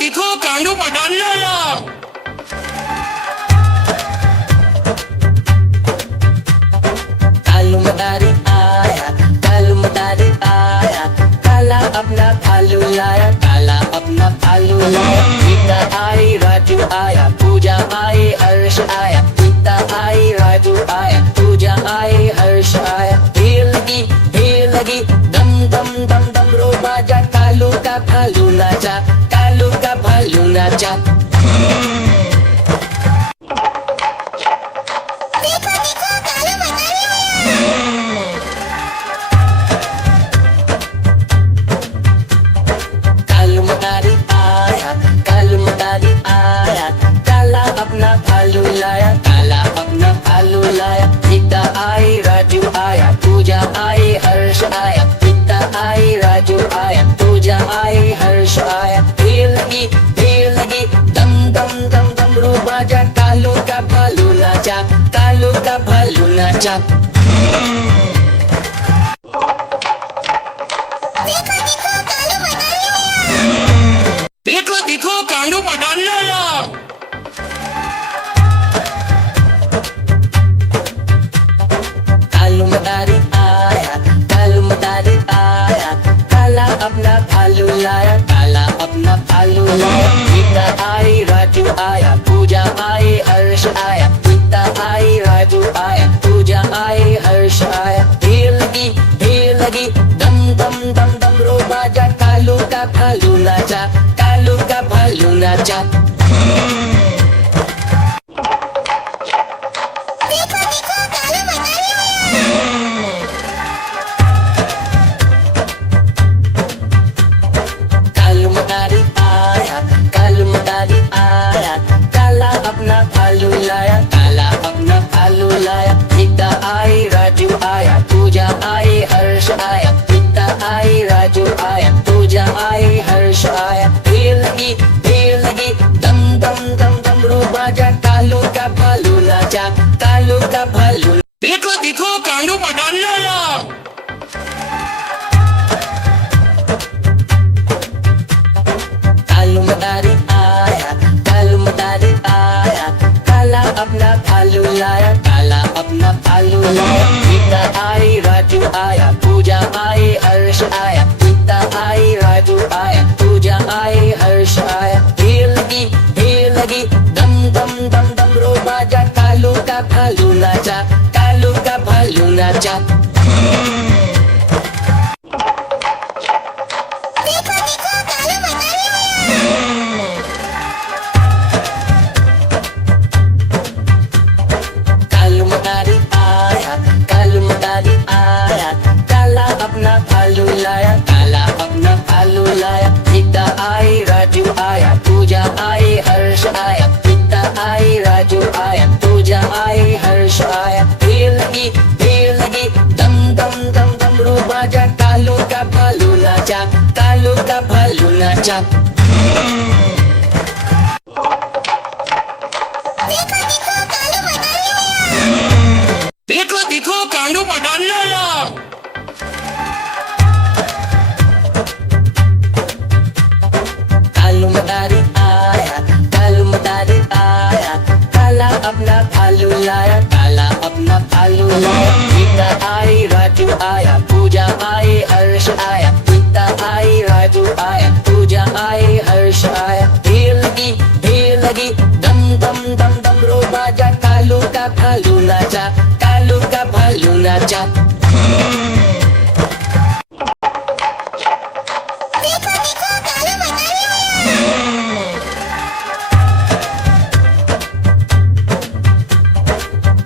देखो कांडू पठान लाला। कालू मदारी आया, कालू मदारी आया, काला अपना भालू लाया, काला अपना भालू लाया। गीता आई, राजू आया, पूजा आई, हर्ष आया। गीता आई, राजू आया, पूजा आई, हर्ष आया। भीड़ लगी, दम दम दम दम रो बाजा। कालू का भालू नाचा, कालू का भालू नाचा। कालू मदारी आया, कालू मदारी आया, काला अपना भालू लाया, काला अपना भालू लाया। गीता आई, राजू आया, पूजा आई, हर्ष आया। गीता आई, राजू आया, पूजा आई, हर्ष आया। भीड़ लगी, दम दम दम दम रो बाजा। कालू का भालू नाचा, कालू का भालू नाचा। देखो कांडू पठान लाला। कालू मदारी आया, कालू मदारी आया, काला अपना भालू लाया, काला अपना भालू लाया। गीता आई, राजू आया, पूजा आई, हर्ष आया। गीता आई, राजू आया, पूजा आई, हर्ष आया। भीड़ लगी, दम दम दम दम रो बाजा। कालू का भालू नाचा, कालू का भालू नाचा। कालू मदारी आया, कालू मदारी आया, काला अपना भालू लाया, काला अपना भालू लाया। गीता आई, राजू आया, पूजा आई, हर्ष आया। गीता आई, राजू आया, पूजा आई, हर्ष आया। भीड़ लगी, दम दम दम दम रो बाजा। कालू का भालू नाचा, कालू का भालू। देखो कांडू पठान लाला। कालू मदारी आया, कालू मदारी आया, काला अपना भालू लाया, काला अपना भालू लाया। गीता आई, राजू आया, पूजा आई, हर्ष आया। गीता आई, राजू आया, पूजा आई, हर्ष आया। भीड़ लगी, दम दम दम दम रो बाजा। कालू का भालू नाचा, कालू का भालू नाचा। कालू मदारी आया, कालू मदारी आया, काला अपना भालू लाया, काला अपना भालू लाया। गीता आई, राजू आया, पूजा आई, हर्ष आया। गीता आई, राजू आया, पूजा आई, हर्ष आया। भीड़ लगी, दम दम दम दम रो बाजा। कालू का भालू नाचा, कालू का भालू नाचा। देखो कांडू पठान लाला। कालू मदारी आया, कालू मदारी आया, काला अपना भालू लाया, काला अपना भालू लाया। गीता आई, राजू आया, पूजा आई, हर्ष आया। गीता आई, राजू आया, पूजा आई, हर्ष आया। भीड़ लगी, दम दम दम दम रो बाजा। कालू का भालू नाचा, कालू का भालू नाचा।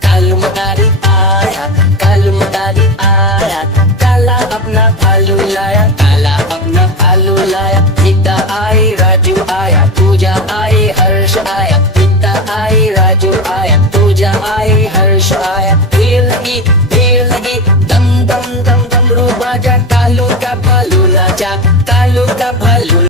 कालू मदारी आया, कालू मदारी आया, काला अपना भालू लाया, काला अपना भालू लाया। गीता आई, राजू आया, पूजा आई, हर्ष आया। गीता आई, राजू आया, पूजा आई, हर्ष आया। भीड़ लगी, दम दम दम दम रो बाजा। कालू का भालू नाचा, कालू का भालू।